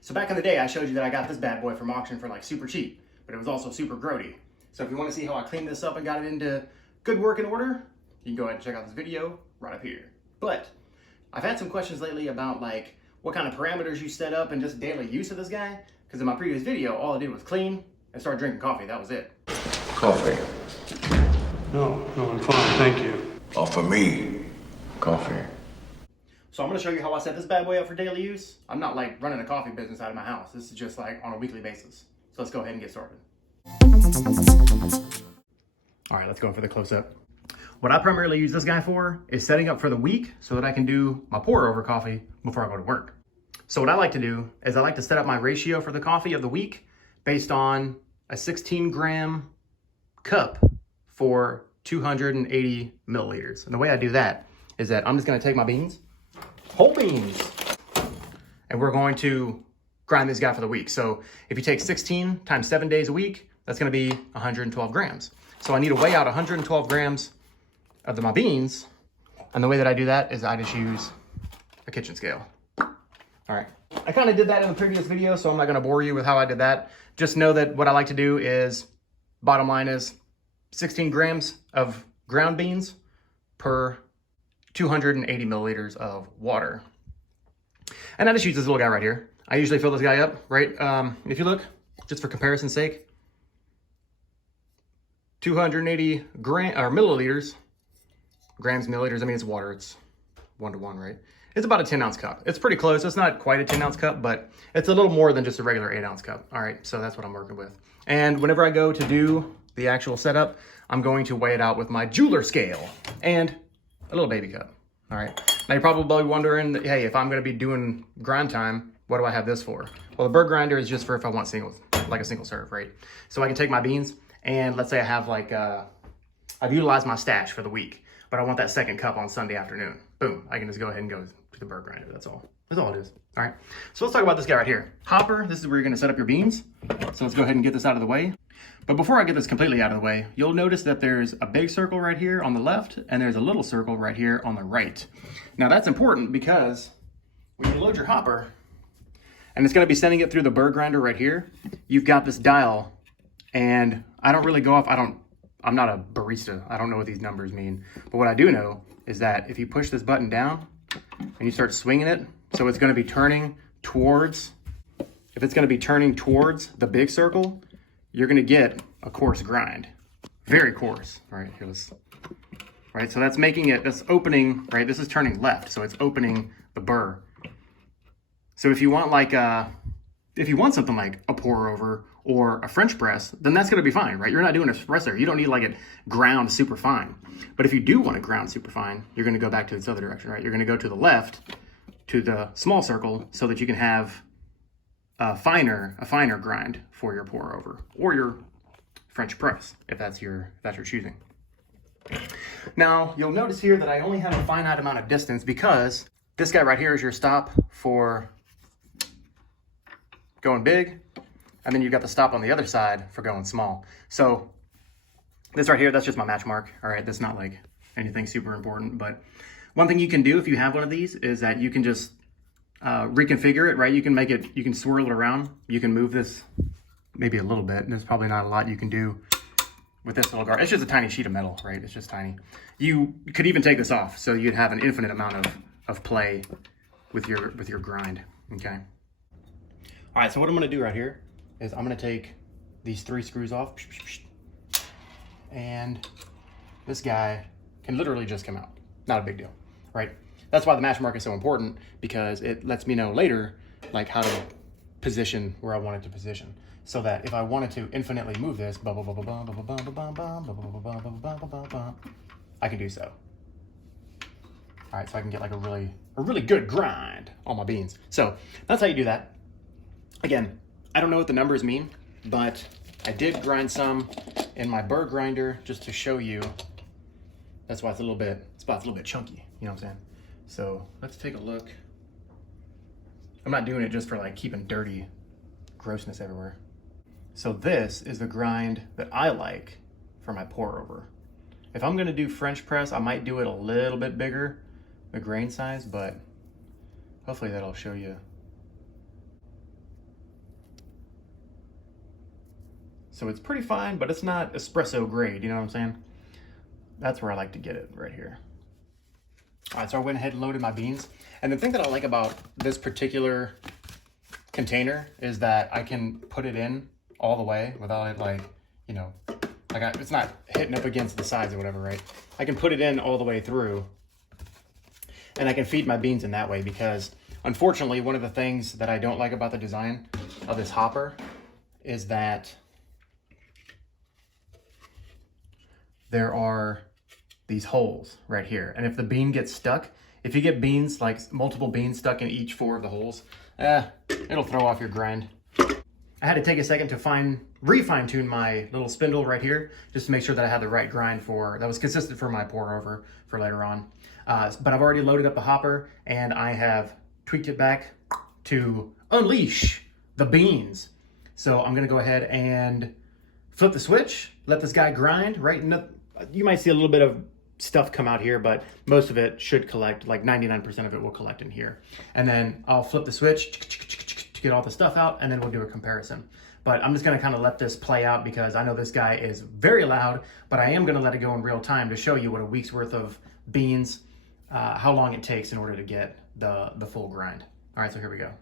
So back in the day, I showed you that I got this bad boy from auction for like super cheap, but it was also super grody. So if you want to see how I cleaned this up and got it into good working order, you can go ahead and check out this video right up here. But I've had some questions lately about like what kind of parameters you set up and just daily use of this guy. Because in my previous video, all I did was clean and start drinking coffee. That was it. Coffee. No, I'm fine, thank you. For me, coffee. So I'm gonna show you how I set this bad boy up for daily use. I'm not like running a coffee business out of my house. This is just like on a weekly basis. So let's go ahead and get started. All right, let's go for the close-up. What I primarily use this guy for is setting up for the week so that I can do my pour over coffee before I go to work. So what I like to do is I like to set up my ratio for the coffee of the week based on a 16-gram cup for 280 milliliters. And the way I do that is that I'm just gonna take my beans, whole beans, and we're going to grind this guy for the week. So if you take 16 times 7 days a week, that's gonna be 112 grams. So I need to weigh out 112 grams of my beans. And the way that I do that is I just use a kitchen scale. All right, I kind of did that in the previous video, so I'm not gonna bore you with how I did that. Just know that what I like to do is, bottom line is 16 grams of ground beans per 280 milliliters of water. And I just use this little guy right here. I usually fill this guy up, right? If you look, just for comparison's sake, 280 milliliters, milliliters, I mean, it's water, it's 1-to-1, right? It's about a 10-ounce cup. It's pretty close. It's not quite a 10-ounce cup, but it's a little more than just a regular 8-ounce cup. All right, so that's what I'm working with. And whenever I go to do the actual setup, I'm going to weigh it out with my jeweler scale and a little baby cup. All right. Now you're probably wondering, hey, if I'm going to be doing grind time, what do I have this for? Well, the bird grinder is just for if I want like a single serve, right? So I can take my beans and let's say I have like, I've utilized my stash for the week, but I want that second cup on Sunday afternoon. Boom, I can just go ahead and go to the bird grinder, that's all. That's all it is, all right? So let's talk about this guy right here. Hopper, this is where you're gonna set up your beans. So let's go ahead and get this out of the way. But before I get this completely out of the way, you'll notice that there's a big circle right here on the left, and there's a little circle right here on the right. Now that's important because when you load your hopper, and it's gonna be sending it through the bird grinder right here, you've got this dial, and I don't really go off, I'm not a barista. I don't know what these numbers mean. But what I do know is that if you push this button down and you start swinging it, so it's gonna be turning towards, if it's gonna be turning towards the big circle, you're gonna get a coarse grind. Very coarse, right? Here, right? So that's making it, that's opening, right? This is turning left, so it's opening the burr. So if you want like if you want something like a pour over or a French press, then that's gonna be fine, right? You're not doing an espresso. You don't need like it ground super fine. But if you do want it ground super fine, you're gonna go back to this other direction, right? You're gonna go to the left, to the small circle, so that you can have a finer grind for your pour over or your French press, if that's your choosing. Now, you'll notice here that I only have a finite amount of distance because this guy right here is your stop for going big, and then you've got the stop on the other side for going small. So this right here, that's just my match mark. All right, that's not like anything super important, but one thing you can do if you have one of these is that you can just reconfigure it, right? You can make it, you can swirl it around. You can move this maybe a little bit. There's probably not a lot you can do with this little guard. It's just a tiny sheet of metal, right? It's just tiny. You could even take this off, so you'd have an infinite amount of play with your grind, okay? All right, so what I'm gonna do right here is I'm gonna take these 3 screws off, and this guy can literally just come out. Not a big deal, right? That's why the match mark is so important, because it lets me know later like how to position where I want it to position, so that if I wanted to infinitely move this, I can do so. All right, so I can get like a really good grind on my beans. So that's how you do that. Again, I don't know what the numbers mean, but I did grind some in my burr grinder just to show you. That's why it's a little bit chunky, you know what I'm saying? So let's take a look. I'm not doing it just for like keeping dirty grossness everywhere. So this is the grind that I like for my pour over. If I'm gonna do French press, I might do it a little bit bigger, the grain size, but hopefully that'll show you So it's pretty fine, but it's not espresso grade, you know what I'm saying? That's where I like to get it, right here. All right, so I went ahead and loaded my beans. And the thing that I like about this particular container is that I can put it in all the way without it like, you know, it's not hitting up against the sides or whatever, right? I can put it in all the way through and I can feed my beans in that way because unfortunately, one of the things that I don't like about the design of this hopper is that there are these holes right here. And if the bean gets stuck, if you get beans, like multiple beans stuck in each 4 of the holes, it'll throw off your grind. I had to take a second to refine tune my little spindle right here, just to make sure that I had the right grind that was consistent for my pour over for later on. But I've already loaded up the hopper and I have tweaked it back to unleash the beans. So I'm gonna go ahead and flip the switch, let this guy grind right in the, you might see a little bit of stuff come out here, but most of it should collect, like 99% of it will collect in here. And then I'll flip the switch to get all the stuff out, and then we'll do a comparison. But I'm just gonna kind of let this play out because I know this guy is very loud, but I am gonna let it go in real time to show you what a week's worth of beans, how long it takes in order to get the full grind. All right, so here we go.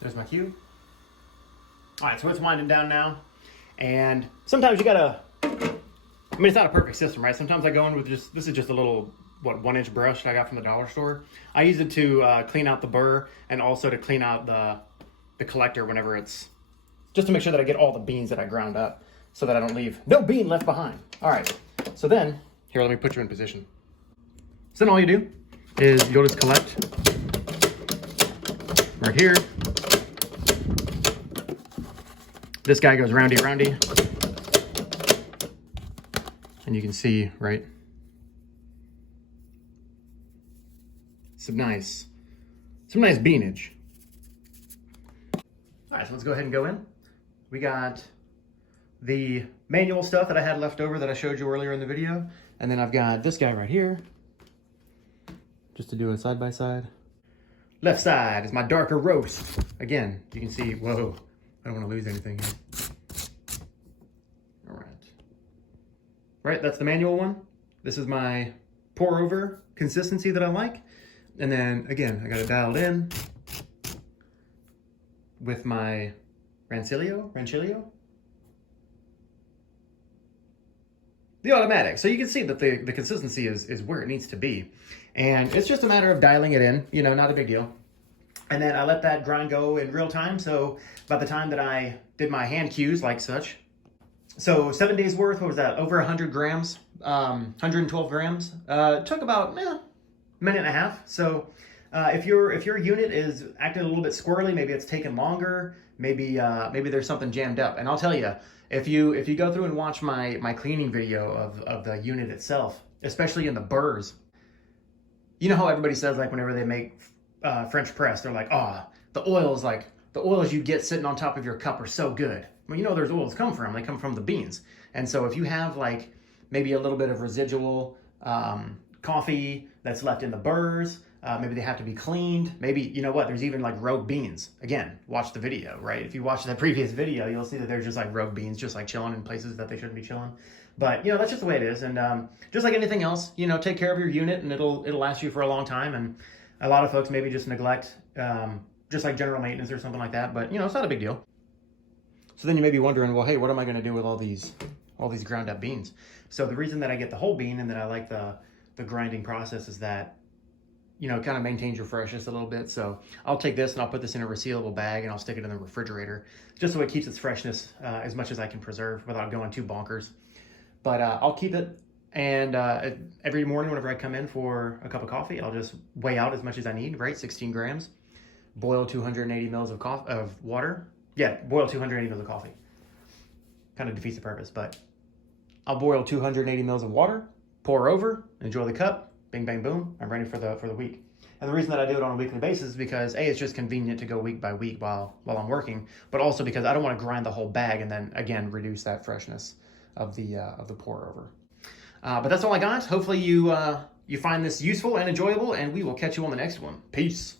There's my cube. All right, so it's winding down now. And sometimes you gotta, I mean, it's not a perfect system, right? Sometimes I go in with this is just a little, 1-inch brush that I got from the dollar store. I use it to clean out the burr and also to clean out the collector whenever it's, just to make sure that I get all the beans that I ground up so that I don't leave no bean left behind. All right, so then, here, let me put you in position. So then all you do is you'll just collect right here. This guy goes roundy roundy. And you can see, right? Some nice beanage. All right, so let's go ahead and go in. We got the manual stuff that I had left over that I showed you earlier in the video. And then I've got this guy right here, just to do a side by side. Left side is my darker roast. Again, you can see, whoa, I don't want to lose anything here. All right. Right, that's the manual one. This is my pour over consistency that I like. And then again, I got it dialed in with my Rancilio? The automatic. So you can see that the consistency is where it needs to be. And it's just a matter of dialing it in, you know, not a big deal. And then I let that grind go in real time. So by the time that I did my hand cues like such, so 7 days worth, what was that? Over 100 grams, 112 grams. Took about a minute and a half. So if your unit is acting a little bit squirrely, maybe it's taking longer, maybe there's something jammed up. And I'll tell you, if you go through and watch my cleaning video of the unit itself, especially in the burrs, you know how everybody says, like, whenever they make French press, they're like, oh, the oils you get sitting on top of your cup are so good. Well, you know, there's oils come from. They come from the beans. And so if you have like maybe a little bit of residual coffee that's left in the burrs, maybe they have to be cleaned. Maybe, you know what, there's even like rogue beans. Again, watch the video, right? If you watch that previous video, you'll see that there's just like rogue beans, just like chilling in places that they shouldn't be chilling. But, you know, that's just the way it is. And just like anything else, you know, take care of your unit and it'll last you for a long time. And a lot of folks maybe just neglect just like general maintenance or something like that. But, you know, it's not a big deal. So then you may be wondering, well, hey, what am I going to do with all these ground up beans? So the reason that I get the whole bean and that I like the grinding process is that, you know, it kind of maintains your freshness a little bit. So I'll take this and I'll put this in a resealable bag and I'll stick it in the refrigerator just so it keeps its freshness as much as I can preserve without going too bonkers. But I'll keep it, and every morning whenever I come in for a cup of coffee, I'll just weigh out as much as I need, right? 16 grams. Boil 280 mils of water. Yeah, boil 280 mils of coffee. Kind of defeats the purpose, but I'll boil 280 mils of water, pour over, enjoy the cup, bing, bang, boom, I'm ready for the week. And the reason that I do it on a weekly basis is because A, it's just convenient to go week by week while I'm working, but also because I don't want to grind the whole bag and then, again, reduce that freshness of the pour over. But that's all I got. Hopefully you find this useful and enjoyable, and we will catch you on the next one. Peace.